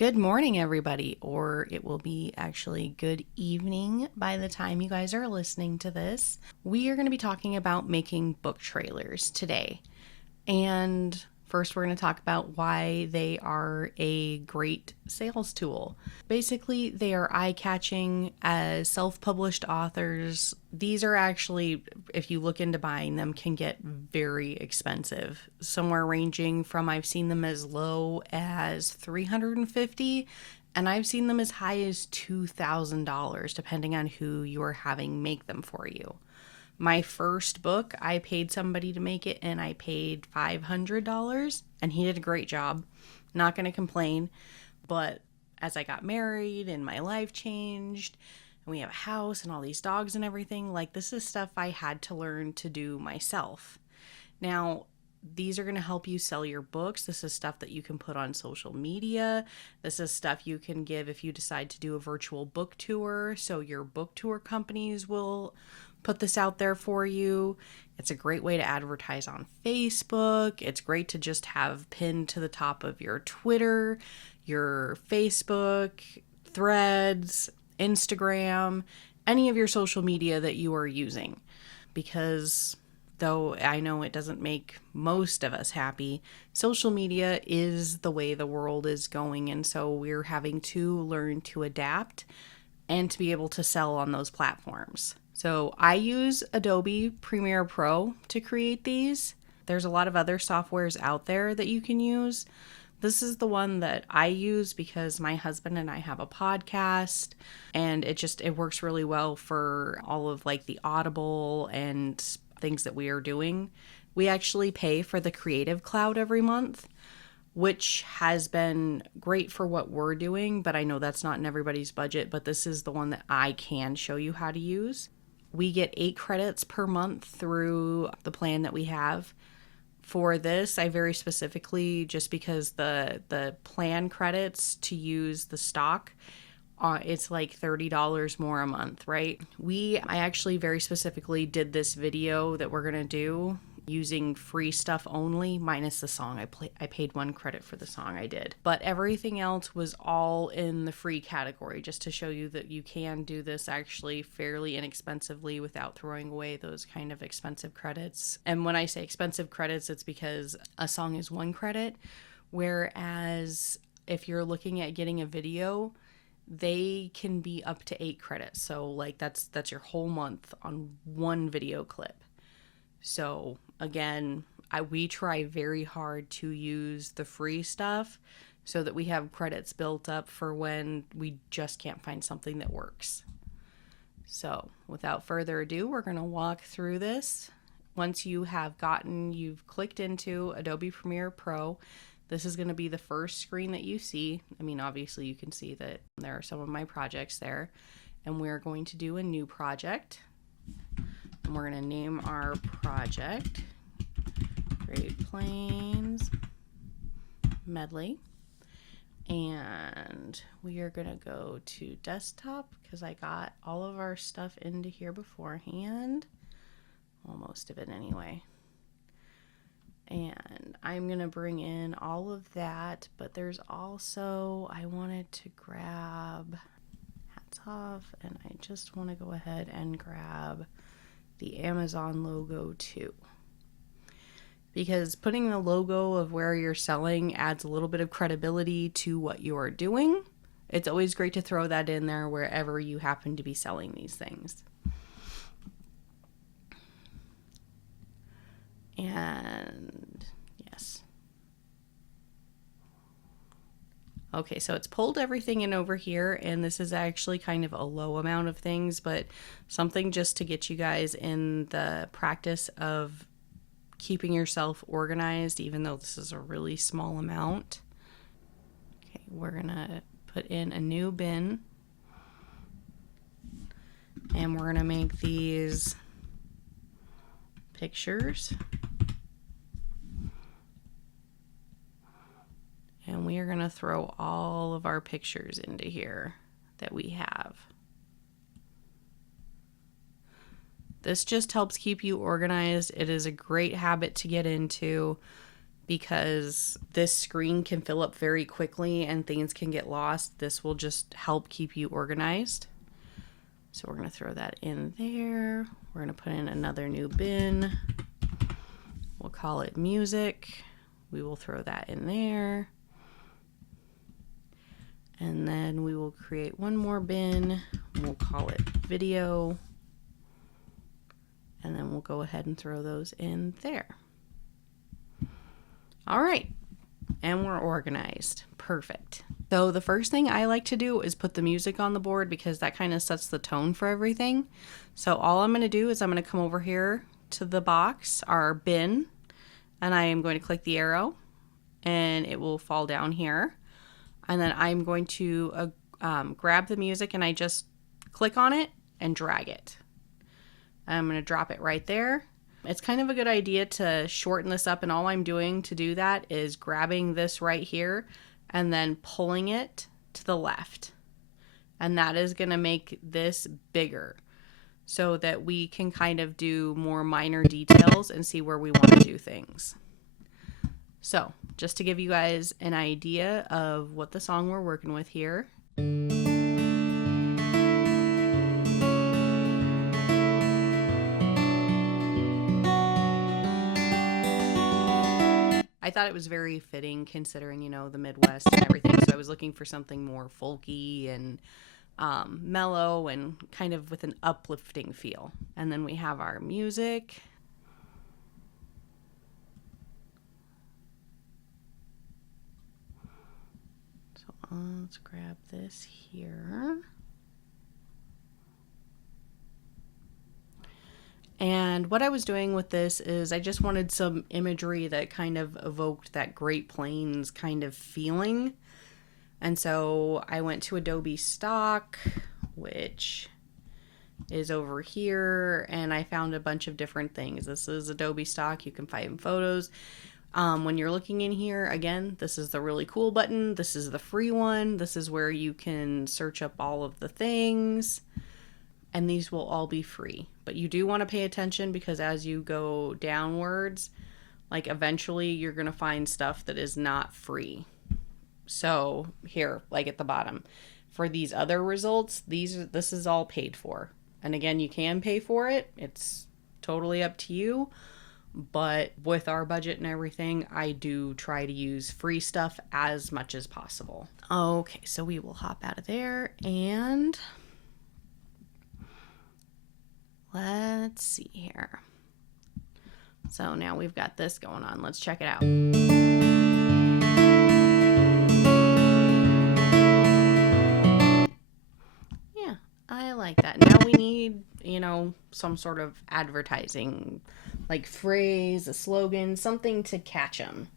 Good morning, everybody, or it will be actually good evening by the time you guys are listening to this. We are going to be talking about making book trailers today. And first, we're going to talk about why they are a great sales tool. Basically, they are eye catching as self published authors. These are actually, if you look into buying them, can get very expensive. Somewhere ranging from I've seen them as low as $350 and I've seen them as high as $2,000, depending on who you are having make them for you. My first book, I paid somebody to make it and I paid $500 and he did a great job. Not going to complain. But as I got married and my life changed and we have a house and all these dogs and everything, like this is stuff I had to learn to do myself. Now, these are going to help you sell your books. This is stuff that you can put on social media. This is stuff you can give if you decide to do a virtual book tour. So your book tour companies will put this out there for you. It's a great way to advertise on Facebook. It's great to just have pinned to the top of your Twitter, your Facebook, Threads, Instagram, any of your social media that you are using. Because though I know it doesn't make most of us happy, social media is the way the world is going. And so we're having to learn to adapt and to be able to sell on those platforms. So I use Adobe Premiere Pro to create these. There's a lot of other softwares out there that you can use. This is the one that I use because my husband and I have a podcast and it works really well for all of like the Audible and things that we are doing. We actually pay for the Creative Cloud every month, which has been great for what we're doing, but I know that's not in everybody's budget, but this is the one that I can show you how to use. We get 8 credits per month through the plan that we have. For this, I very specifically, just because the plan credits to use the stock, it's like $30 more a month, right? I actually very specifically did this video that we're going to do using free stuff only, minus the song. I paid 1 credit for the song I did. But everything else was all in the free category, just to show you that you can do this actually fairly inexpensively without throwing away those kind of expensive credits. And when I say expensive credits, it's because a song is 1 credit, whereas if you're looking at getting a video, they can be up to 8 credits. So like that's your whole month on 1 video clip. So again, we try very hard to use the free stuff so that we have credits built up for when we just can't find something that works. So without further ado, we're going to walk through this. Once you've clicked into Adobe Premiere Pro, this is going to be the first screen that you see. I mean, obviously you can see that there are some of my projects there, and we're going to do a new project. And we're going to name our project Great Plains Medley. And we are going to go to desktop because I got all of our stuff into here beforehand. Well, most of it anyway. And I'm going to bring in all of that, but there's also, I wanted to grab hats off, and I just want to go ahead and grab the Amazon logo too, because putting the logo of where you're selling adds a little bit of credibility to what you're doing. It's always great to throw that in there wherever you happen to be selling these things. And yes. Okay, so it's pulled everything in over here, and this is actually kind of a low amount of things, but something just to get you guys in the practice of keeping yourself organized, even though this is a really small amount. Okay, we're gonna put in a new bin, and we're gonna make these pictures. And we are going to throw all of our pictures into here that we have. This just helps keep you organized. It is a great habit to get into because this screen can fill up very quickly and things can get lost. This will just help keep you organized. So we're going to throw that in there. We're going to put in another new bin. We'll call it music. We will throw that in there. And then we will create one more bin. We'll call it video. And then we'll go ahead and throw those in there. All right. And we're organized. Perfect. So the first thing I like to do is put the music on the board because that kind of sets the tone for everything. So all I'm going to do is I'm going to come over here to the box, our bin, and I am going to click the arrow and it will fall down here. And then I'm going to grab the music and I just click on it and drag it. I'm going to drop it right there. It's kind of a good idea to shorten this up, and all I'm doing to do that is grabbing this right here and then pulling it to the left. And that is going to make this bigger so that we can kind of do more minor details and see where we want to do things. So just to give you guys an idea of what the song we're working with here. I thought it was very fitting considering, the Midwest and everything. So I was looking for something more folky and mellow and kind of with an uplifting feel. And then we have our music. So let's grab this here. And what I was doing with this is I just wanted some imagery that kind of evoked that Great Plains kind of feeling. And so I went to Adobe Stock, which is over here, and I found a bunch of different things. This is Adobe Stock. You can find photos. When you're looking in here, again, this is the really cool button. This is the free one. This is where you can search up all of the things. And these will all be free. But you do want to pay attention because as you go downwards, like eventually you're going to find stuff that is not free. So here, like at the bottom, for these other results, this is all paid for. And again, you can pay for it. It's totally up to you. But with our budget and everything, I do try to use free stuff as much as possible. Okay, so we will hop out of there and let's see here. So now we've got this going on. Let's check it out. Yeah, I like that. Now we need, some sort of advertising, like phrase, a slogan, something to catch them.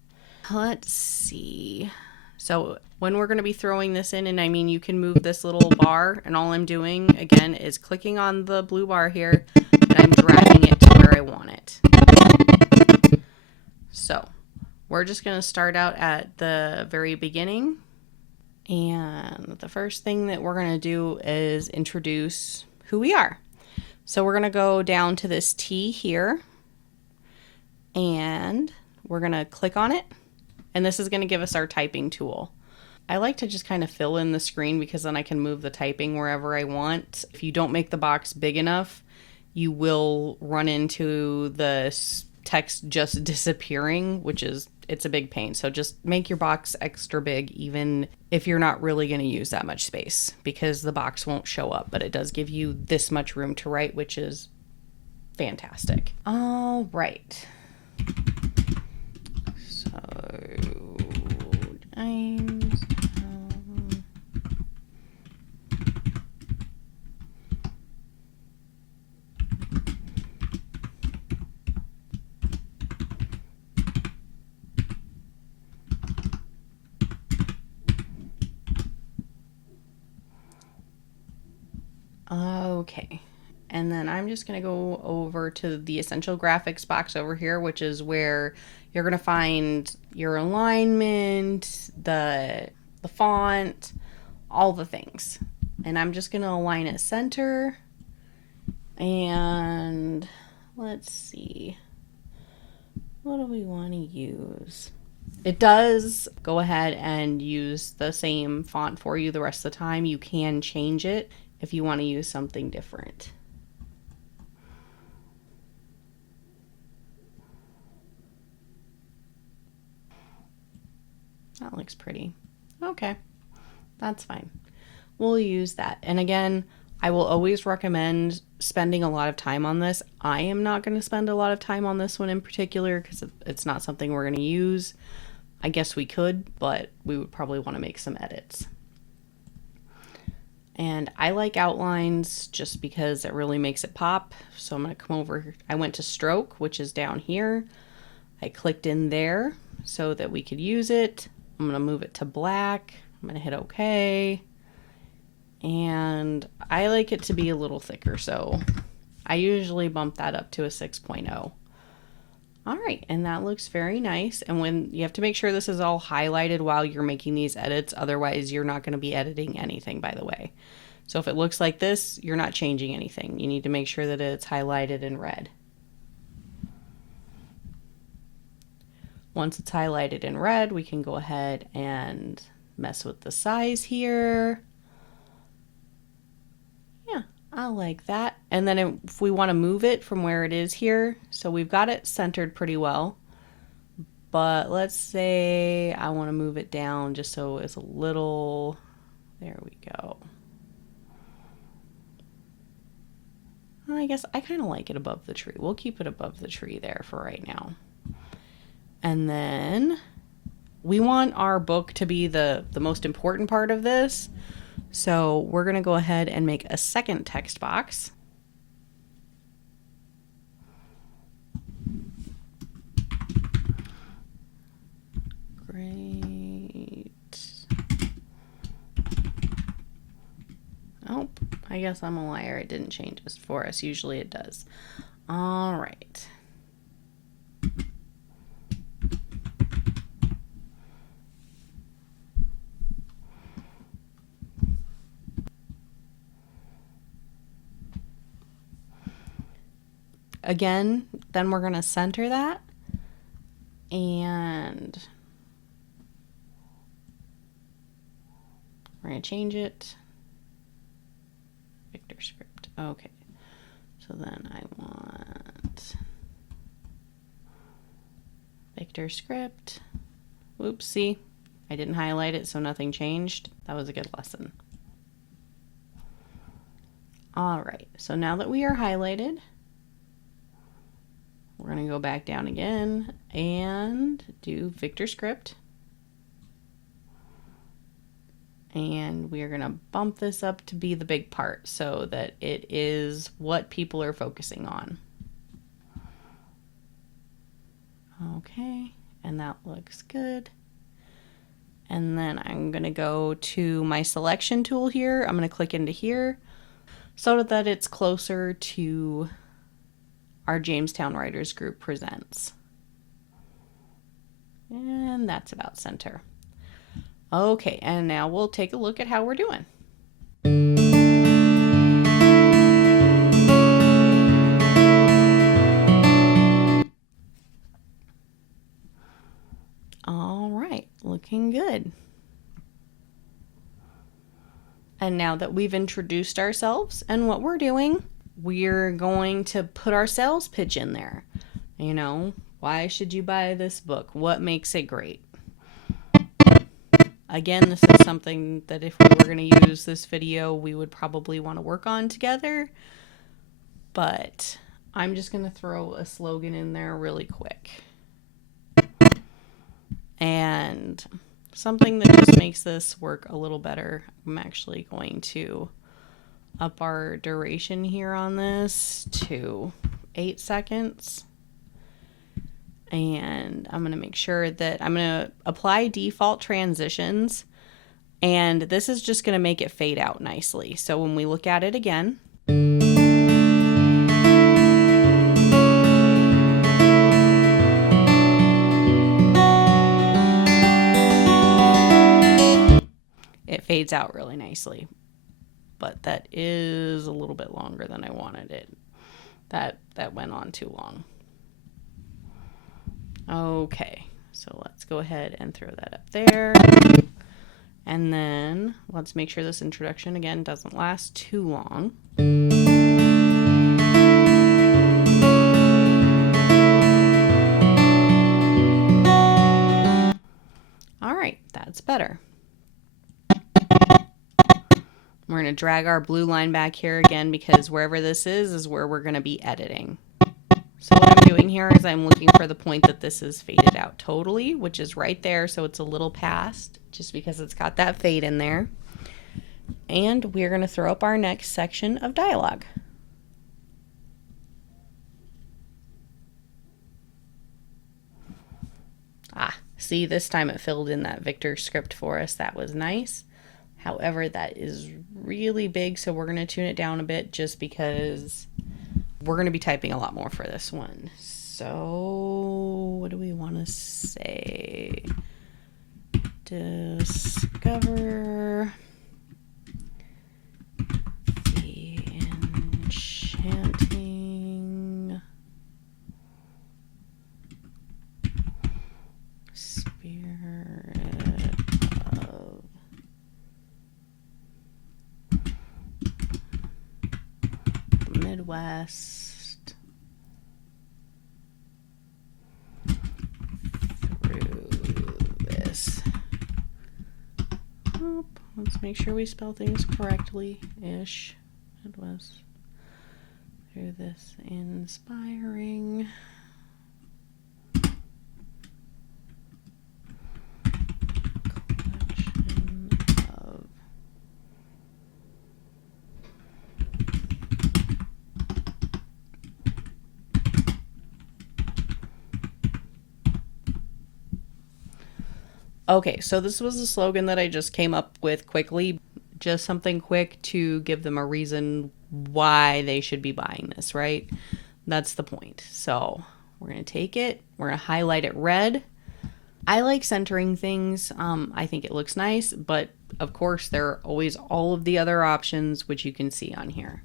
Let's see. So when we're going to be throwing this in, and I mean, you can move this little bar, and all I'm doing, again, is clicking on the blue bar here, and I'm dragging it to where I want it. So we're just going to start out at the very beginning. And the first thing that we're going to do is introduce who we are. So we're going to go down to this T here, and we're going to click on it. And this is going to give us our typing tool. I like to just kind of fill in the screen because then I can move the typing wherever I want. If you don't make the box big enough, you will run into the text just disappearing, it's a big pain. So just make your box extra big, even if you're not really going to use that much space, because the box won't show up, but it does give you this much room to write, which is fantastic. All right. Okay, and then I'm just going to go over to the Essential Graphics box over here, which is where you're going to find your alignment, the font, all the things. And I'm just going to align it center. And let's see. What do we want to use? It does go ahead and use the same font for you the rest of the time. You can change it if you want to use something different. That looks pretty. Okay, that's fine. We'll use that. And again, I will always recommend spending a lot of time on this. I am not going to spend a lot of time on this one in particular because it's not something we're going to use. I guess we could, but we would probably want to make some edits. And I like outlines just because it really makes it pop. So I'm going to come over. I went to stroke, which is down here. I clicked in there so that we could use it. I'm going to move it to black. I'm going to hit OK. And I like it to be a little thicker, so I usually bump that up to a 6.0. All right, and that looks very nice. And when you have to make sure this is all highlighted while you're making these edits, otherwise you're not going to be editing anything, by the way. So if it looks like this, you're not changing anything. You need to make sure that it's highlighted in red. Once it's highlighted in red, we can go ahead and mess with the size here. I like that. And then if we want to move it from where it is here, so we've got it centered pretty well, but let's say I want to move it down just so it's a little, there we go. I guess I kind of like it above the tree. We'll keep it above the tree there for right now. And then we want our book to be the most important part of this. So we're going to go ahead and make a second text box. Great. Oh, I guess I'm a liar. It didn't change this for us. Usually it does. All right. Again, then we're going to center that and we're going to change it. Victor script. Okay. So then I want Victor script. Oops, see, I didn't highlight it, so nothing changed. That was a good lesson. All right, so now that we are highlighted, we're going to go back down again and do Victor script. And we are going to bump this up to be the big part so that it is what people are focusing on. Okay, and that looks good. And then I'm going to go to my selection tool here. I'm going to click into here so that it's closer to our Jamestown Writers Group Presents. And that's about center. Okay, and now we'll take a look at how we're doing. All right, looking good. And now that we've introduced ourselves and what we're doing, we're going to put our sales pitch in there. You know, why should you buy this book? What makes it great? Again, this is something that if we were going to use this video, we would probably want to work on together. But I'm just going to throw a slogan in there really quick. And something that just makes this work a little better, I'm actually going to up our duration here on this to 8 seconds. And I'm going to make sure that I'm going to apply default transitions. And this is just going to make it fade out nicely. So when we look at it again, it fades out really nicely. But that is a little bit longer than I wanted it. That went on too long. Okay, So let's go ahead and throw that up there. And then let's make sure this introduction again doesn't last too long. All right, that's better. We're going to drag our blue line back here again because wherever this is where we're going to be editing. So what I'm doing here is I'm looking for the point that this is faded out totally, which is right there. So it's a little past just because it's got that fade in there. And we're going to throw up our next section of dialogue. See, this time it filled in that Victor script for us. That was nice. However, that is really big, so we're going to tune it down a bit just because we're going to be typing a lot more for this one. So, what do we want to say? Discover the enchanting spirit of the Midwest through this. Let's make sure we spell things correctly-ish. Midwest through this inspiring Okay, so this was a slogan that I just came up with quickly. Just something quick to give them a reason why they should be buying this, right? That's the point. So we're going to take it. We're going to highlight it red. I like centering things. I think it looks nice, but of course there are always all of the other options, which you can see on here.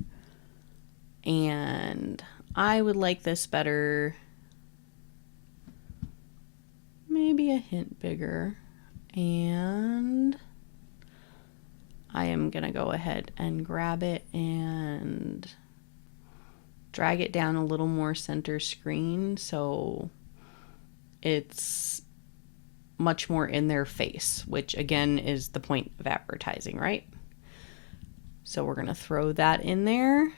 And I would like this better. Maybe a hint bigger. And I am going to go ahead and grab it and drag it down a little more center screen so it's much more in their face, which again is the point of advertising, right? So we're going to throw that in there.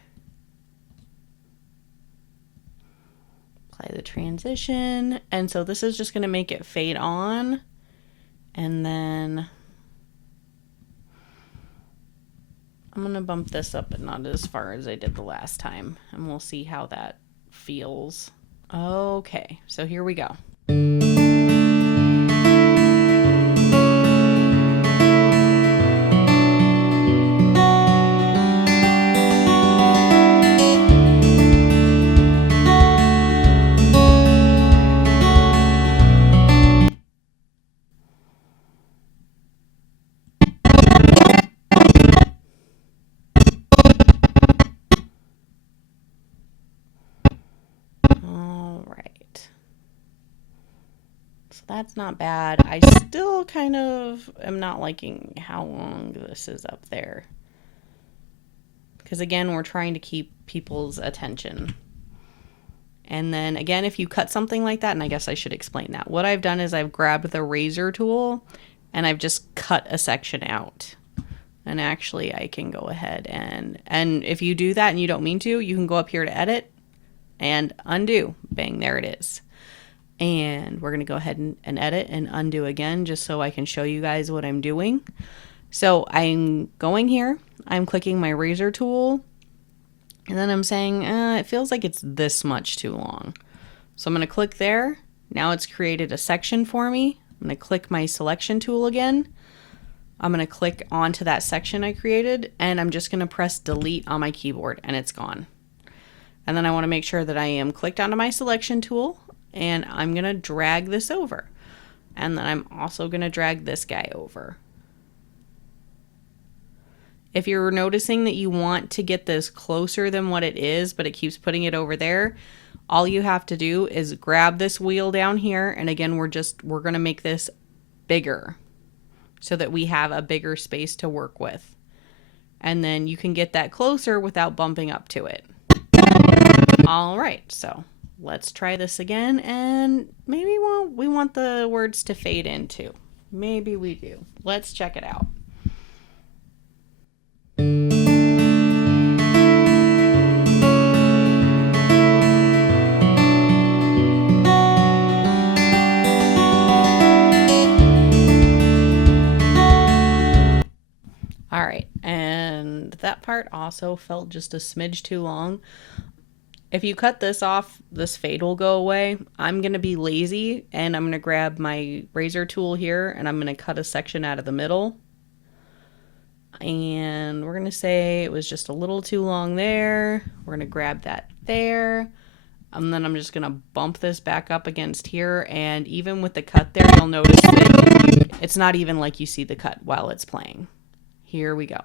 Apply the transition. And so this is just going to make it fade on. And then I'm going to bump this up, but not as far as I did the last time. And we'll see how that feels. Okay, so here we go. That's not bad. I still kind of am not liking how long this is up there. Because again, we're trying to keep people's attention. And then again, if you cut something like that, and I guess I should explain that. What I've done is I've grabbed the razor tool and I've just cut a section out. And actually I can go ahead and if you do that and you don't mean to, you can go up here to edit and undo. Bang, there it is. And we're going to go ahead and edit and undo again just so I can show you guys what I'm doing. So I'm going here, I'm clicking my razor tool, and then I'm saying, it feels like it's this much too long. So I'm going to click there. Now it's created a section for me. I'm going to click my selection tool again. I'm going to click onto that section I created, and I'm just going to press delete on my keyboard, and it's gone. And then I want to make sure that I am clicked onto my selection tool. And I'm going to drag this over. And then I'm also going to drag this guy over. If you're noticing that you want to get this closer than what it is, but it keeps putting it over there, all you have to do is grab this wheel down here. And again, we're going to make this bigger so that we have a bigger space to work with. And then you can get that closer without bumping up to it. All right, so let's try this again. And maybe we want the words to fade in too. Maybe we do. Let's check it out. All right, and that part also felt just a smidge too long. If you cut this off, this fade will go away. I'm going to be lazy, and I'm going to grab my razor tool here, and I'm going to cut a section out of the middle. And we're going to say it was just a little too long there. We're going to grab that there. And then I'm just going to bump this back up against here. And even with the cut there, you'll notice that it's not even like you see the cut while it's playing. Here we go.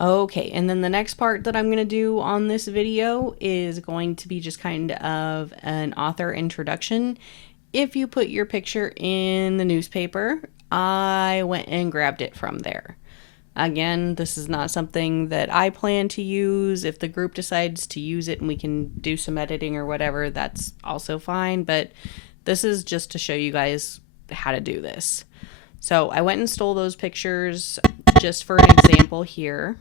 Okay, and then the next part that I'm going to do on this video is going to be just kind of an author introduction. If you put your picture in the newspaper, I went and grabbed it from there. Again, this is not something that I plan to use. If the group decides to use it and we can do some editing or whatever, that's also fine. But this is just to show you guys how to do this. So I went and stole those pictures just for an example here.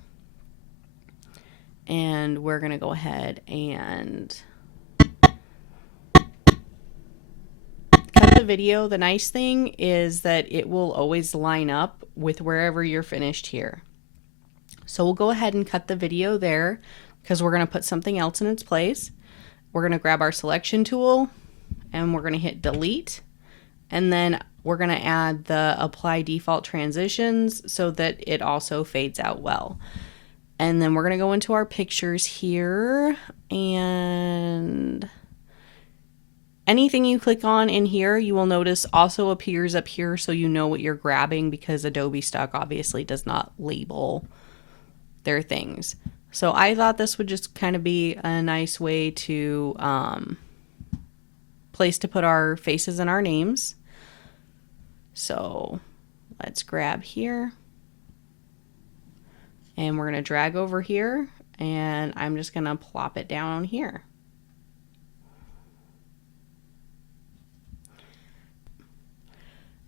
And we're going to go ahead and cut the video. The nice thing is that it will always line up with wherever you're finished here. So we'll go ahead and cut the video there because we're going to put something else in its place. We're going to grab our selection tool and we're going to hit delete. And then we're going to add the apply default transitions so that it also fades out well. And then we're going to go into our pictures here, and anything you click on in here, you will notice also appears up here so you know what you're grabbing, because Adobe Stock obviously does not label their things. So I thought this would just kind of be a nice way to place to put our faces and our names. So let's grab here. And we're going to drag over here, and I'm just going to plop it down here.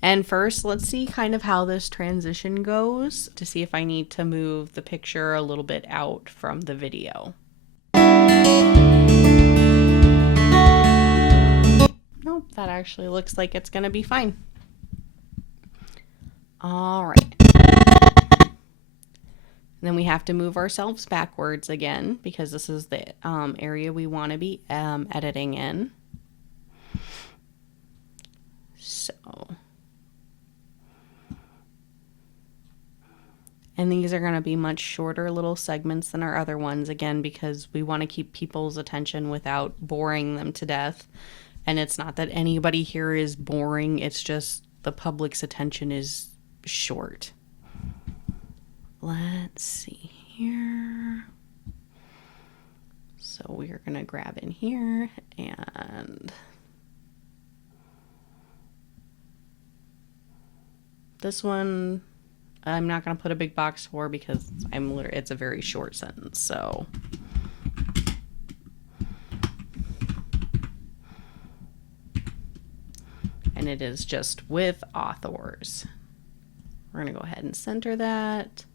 And first, let's see kind of how this transition goes to see if I need to move the picture a little bit out from the video. Nope, that actually looks like it's going to be fine. All right. Then we have to move ourselves backwards again because this is the area we want to be editing in. So, and these are going to be much shorter little segments than our other ones, again, because we want to keep people's attention without boring them to death. And it's not that anybody here is boring, it's just the public's attention is short. Let's see here. So we are going to grab in here, and this one I'm not going to put a big box for because it's a very short sentence. So and it is just with authors. We're going to go ahead and center that.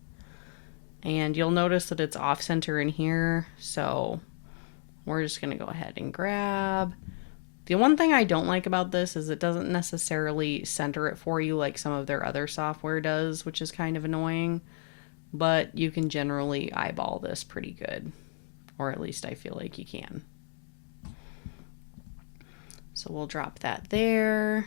And you'll notice that it's off center in here. So we're just going to go ahead and grab. The one thing I don't like about this is it doesn't necessarily center it for you like some of their other software does, which is kind of annoying. But you can generally eyeball this pretty good. Or at least I feel like you can. So we'll drop that there.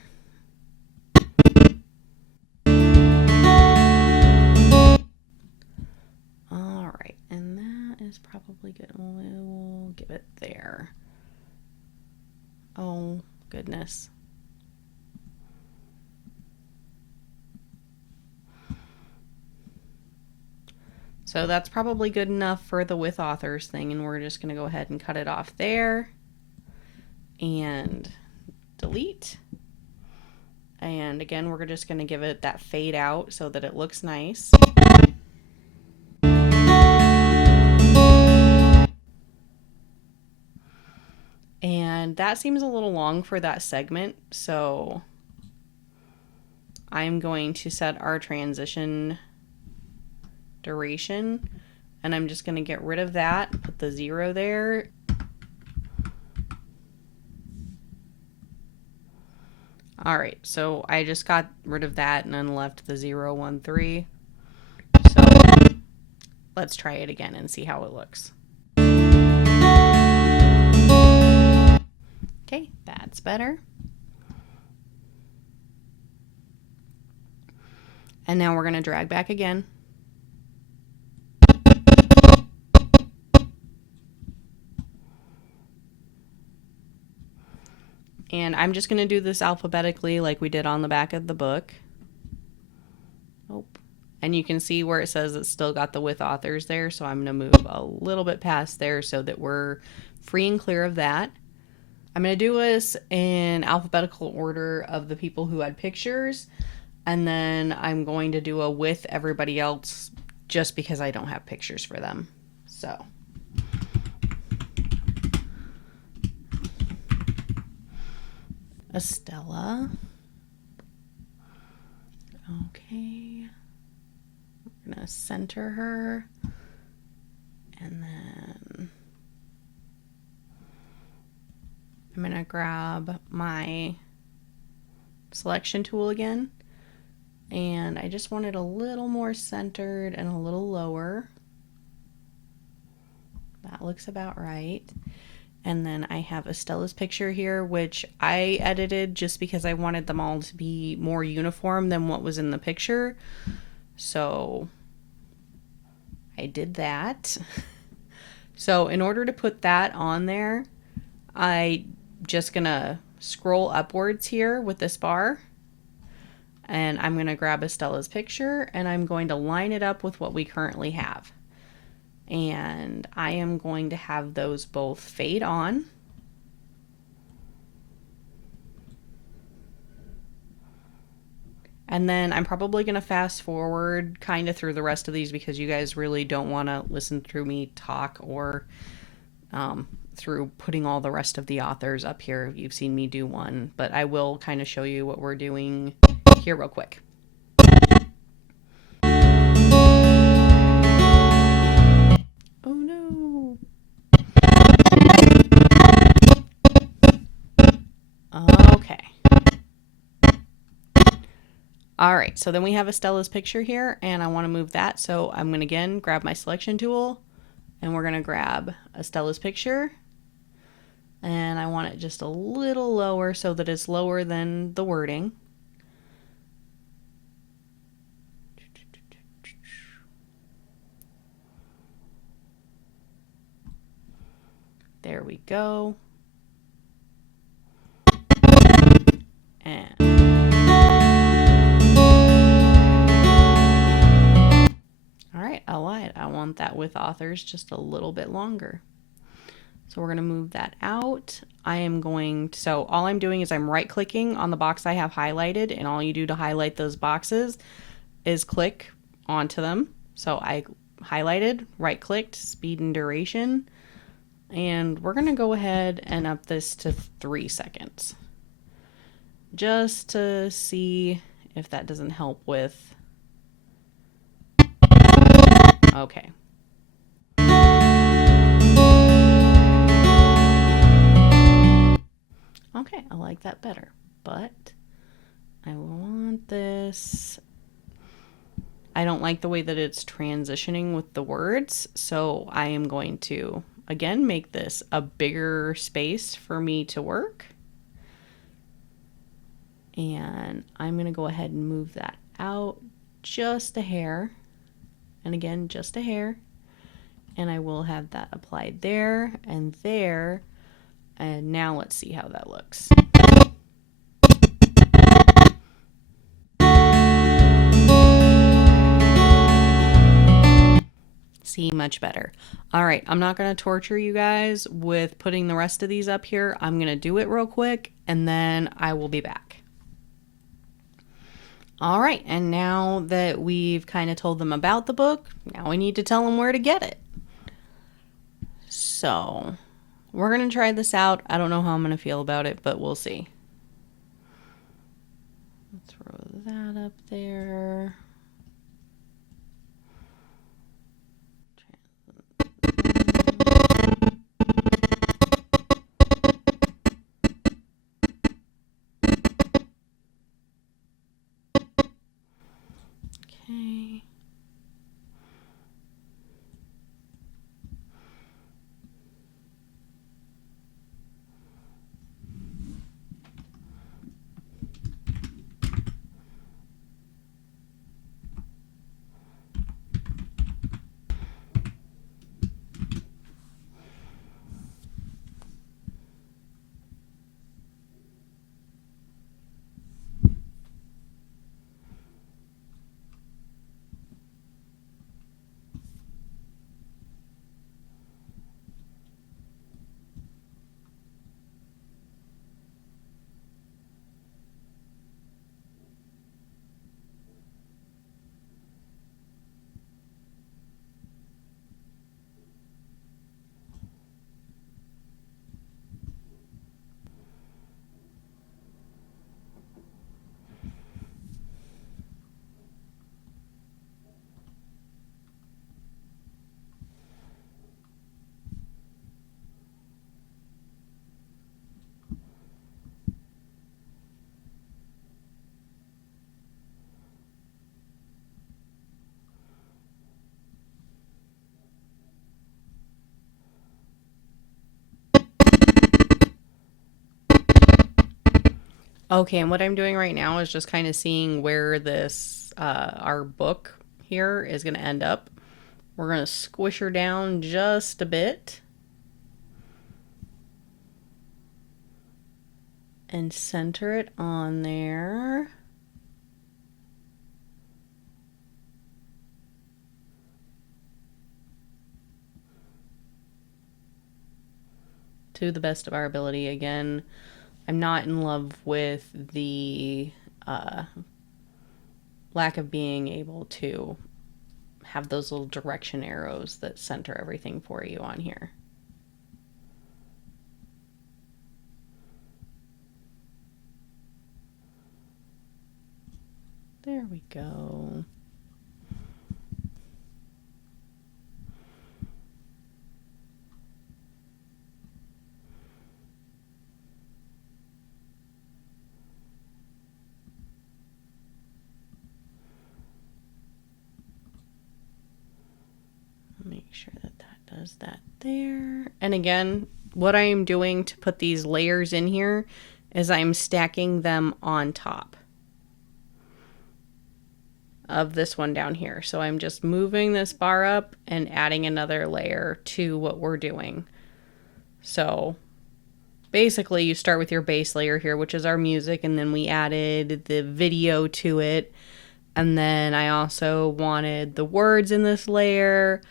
Is probably good. We'll give it there. Oh goodness, So that's probably good enough for the with authors thing, and we're just going to go ahead and cut it off there and delete. And again, we're just going to give it that fade out so that it looks nice. And that seems a little long for that segment, so I'm going to set our transition duration, and I'm just going to get rid of that, put the 0 there. All right, so I just got rid of that and then left the 0, 1, 3. So let's try it again and see how it looks. Okay, that's better. And now we're going to drag back again. And I'm just going to do this alphabetically like we did on the back of the book. Oh. And you can see where it says it's still got the with authors there, so I'm going to move a little bit past there so that we're free and clear of that. I'm going to do this in alphabetical order of the people who had pictures, and then I'm going to do a with everybody else just because I don't have pictures for them. So Estella. Okay. I'm going to center her, and then I'm going to grab my selection tool again, and I just want it a little more centered and a little lower. That looks about right. And then I have Estella's picture here, which I edited just because I wanted them all to be more uniform than what was in the picture. So I did that. So in order to put that on there, I just gonna scroll upwards here with this bar, and I'm gonna grab Estella's picture and I'm going to line it up with what we currently have. And I am going to have those both fade on. And then I'm probably going to fast forward kind of through the rest of these because you guys really don't want to listen through me talk or through putting all the rest of the authors up here. You've seen me do one, but I will kind of show you what we're doing here real quick. Oh no. Okay. All right, so then we have Estella's picture here, and I want to move that. So I'm going to again grab my selection tool, and we're going to grab Estella's picture. And I want it just a little lower so that it's lower than the wording. There we go. And all right, I lied. I want that with authors just a little bit longer. So we're going to move that out. So all I'm doing is I'm right clicking on the box I have highlighted, and all you do to highlight those boxes is click onto them. So I highlighted, right clicked, speed and duration. And we're going to go ahead and up this to 3 seconds. Just to see if that doesn't help with... Okay. Okay, I like that better. But I want this... I don't like the way that it's transitioning with the words, so I am going to... again, make this a bigger space for me to work. And I'm going to go ahead and move that out just a hair. And again, just a hair. And I will have that applied there and there. And now let's see how that looks. see much better. All right, I'm not going to torture you guys with putting the rest of these up here. I'm going to do it real quick and then I will be back. All right, and now that we've kind of told them about the book, now we need to tell them where to get it. So, we're going to try this out. I don't know how I'm going to feel about it, but we'll see. Throw that up there. Okay. Okay, and what I'm doing right now is just kind of seeing where this, our book here is going to end up. We're going to squish her down just a bit. And center it on there. To the best of our ability. Again, I'm not in love with the lack of being able to have those little direction arrows that center everything for you on here. There we go. Make sure that that does that there. And again, what I am doing to put these layers in here is I'm stacking them on top of this one down here. So I'm just moving this bar up and adding another layer to what we're doing. So basically you start with your base layer here, which is our music, and then we added the video to it. And then I also wanted the words in this layer,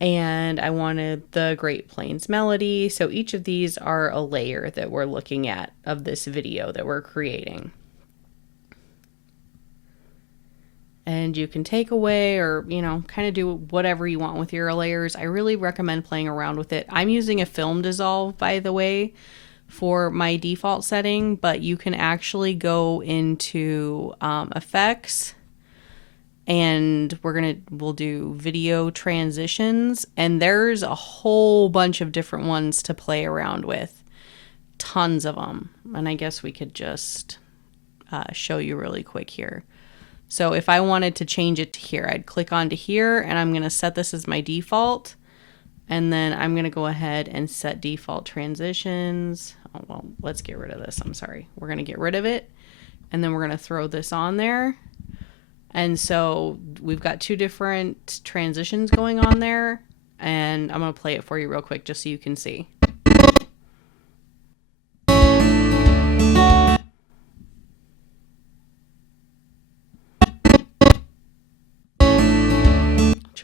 and I wanted the Great Plains melody. So each of these are a layer that we're looking at of this video that we're creating. And you can take away or, you know, kind of do whatever you want with your layers. I really recommend playing around with it. I'm using a film dissolve, by the way, for my default setting, but you can actually go into effects, and we'll do video transitions, and there's a whole bunch of different ones to play around with. Tons of them. And I guess we could just show you really quick here. So if I wanted to change it to here, I'd click onto here, and I'm going to set this as my default. And then I'm going to go ahead and set default transitions. Oh, well, let's get rid of this. I'm sorry. We're going to get rid of it. And then we're going to throw this on there. And so we've got two different transitions going on there. And I'm going to play it for you real quick just so you can see.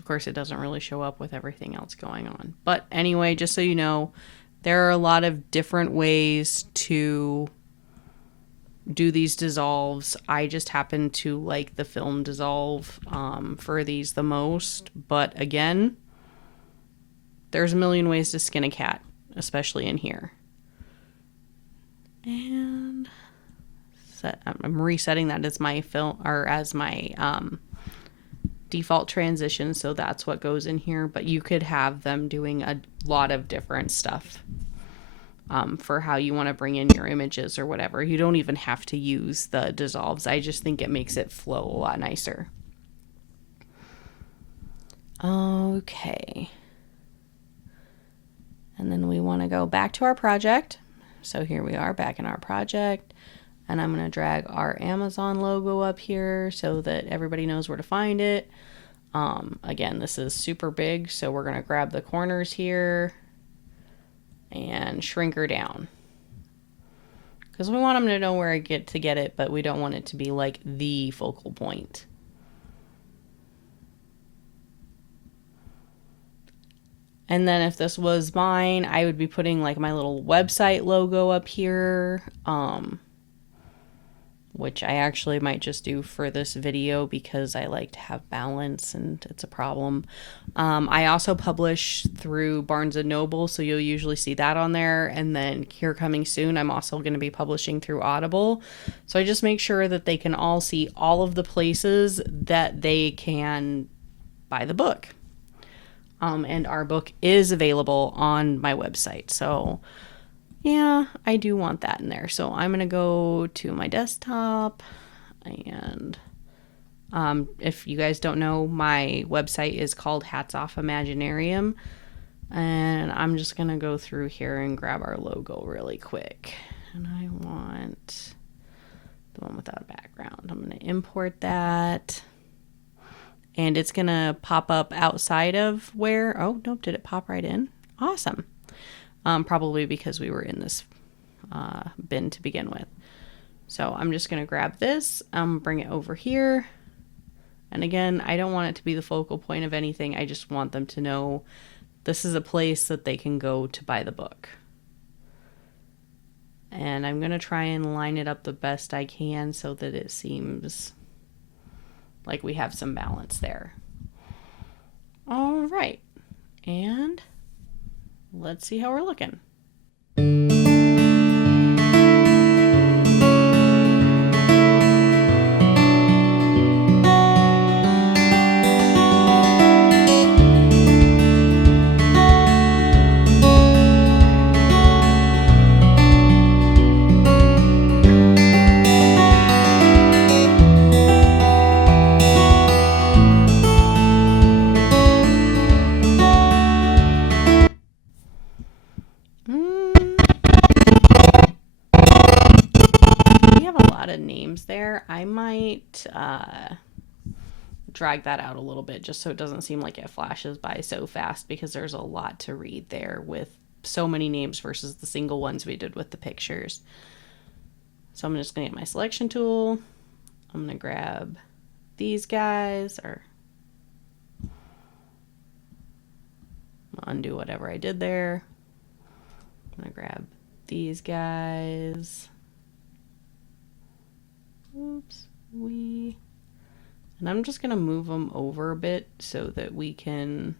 course, it doesn't really show up with everything else going on. But anyway, just so you know, there are a lot of different ways to do these dissolves. I just happen to like the film dissolve for these the most. But again, there's a million ways to skin a cat, especially in here. And I'm resetting that as my film, or as my default transition, so that's what goes in here. But you could have them doing a lot of different stuff for how you want to bring in your images or whatever. You don't even have to use the dissolves. I just think it makes it flow a lot nicer. Okay. And then we want to go back to our project. So here we are back in our project. And I'm going to drag our Amazon logo up here so that everybody knows where to find it. Again, this is super big, so we're going to grab the corners here and shrink her down. Because we want them to know where I get to get it, but we don't want it to be like the focal point. And then if this was mine, I would be putting like my little website logo up here, which I actually might just do for this video because I like to have balance and it's a problem. I also publish through Barnes & Noble, so you'll usually see that on there. And then here coming soon, I'm also going to be publishing through Audible. So I just make sure that they can all see all of the places that they can buy the book. And our book is available on my website. So yeah, I do want that in there. So I'm going to go to my desktop, and if you guys don't know, my website is called Hats Off Imaginarium, and I'm just going to go through here and grab our logo really quick. And I want the one without a background. I'm going to import that. And it's going to pop up outside of where... Oh, nope. Did it pop right in? Awesome. Probably because we were in this bin to begin with. So I'm just going to grab this, bring it over here. And again, I don't want it to be the focal point of anything. I just want them to know this is a place that they can go to buy the book. And I'm going to try and line it up the best I can so that it seems like we have some balance there. All right. And let's see how we're looking. There, I might drag that out a little bit just so it doesn't seem like it flashes by so fast, because there's a lot to read there with so many names versus the single ones we did with the pictures. So I'm just gonna get my selection tool. I'm gonna grab these guys, or undo whatever I did there. I'm gonna grab these guys. Oops, and I'm just going to move them over a bit so that we can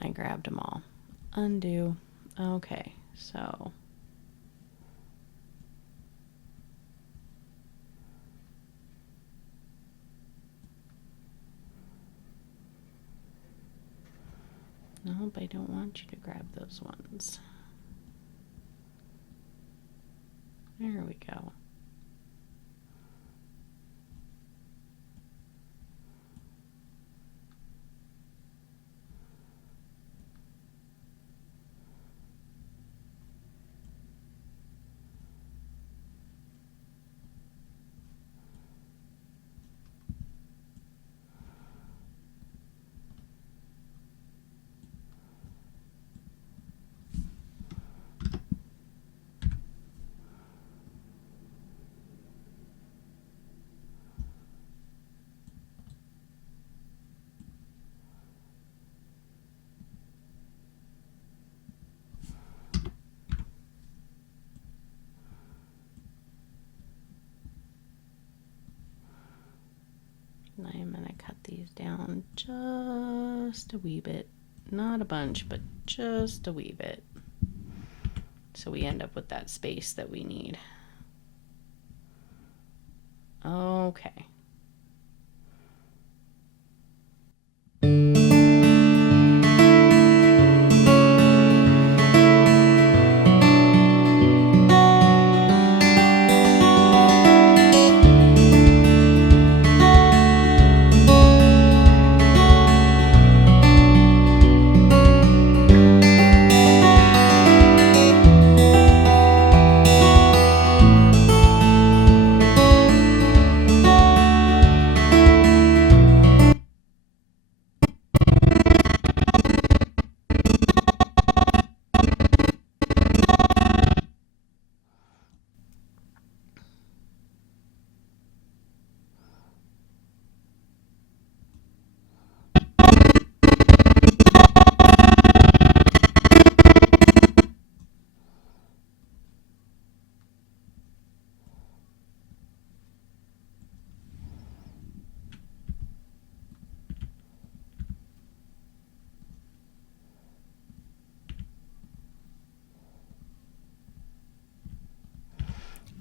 I grabbed them all. Undo. Okay, so nope, I don't want you to grab those ones. There we go. cut these down just a wee bit. Not a bunch, but just a wee bit. So we end up with that space that we need. Okay.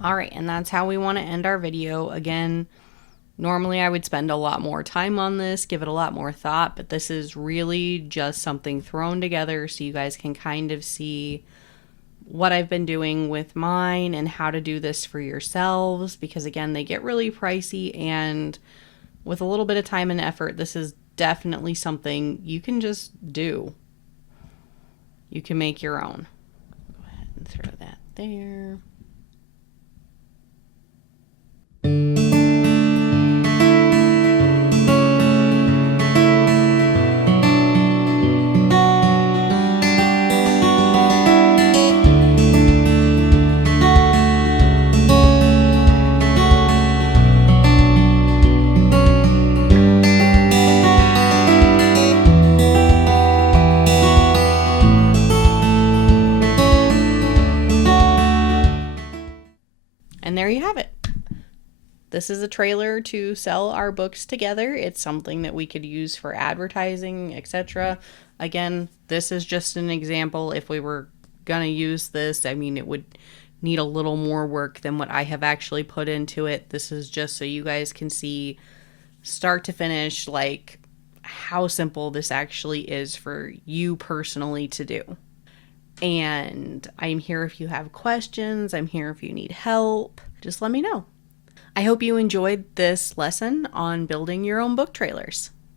All right, and that's how we want to end our video. Again, normally I would spend a lot more time on this, give it a lot more thought, but this is really just something thrown together so you guys can kind of see what I've been doing with mine and how to do this for yourselves, because again, they get really pricey, and with a little bit of time and effort, this is definitely something you can just do. You can make your own. Go ahead and throw that there. And there you have it. This is a trailer to sell our books together. It's something that we could use for advertising, etc. Again, this is just an example. If we were going to use this, I mean, it would need a little more work than what I have actually put into it. This is just so you guys can see start to finish, like, how simple this actually is for you personally to do. And I'm here if you have questions. I'm here if you need help. Just let me know. I hope you enjoyed this lesson on building your own book trailers.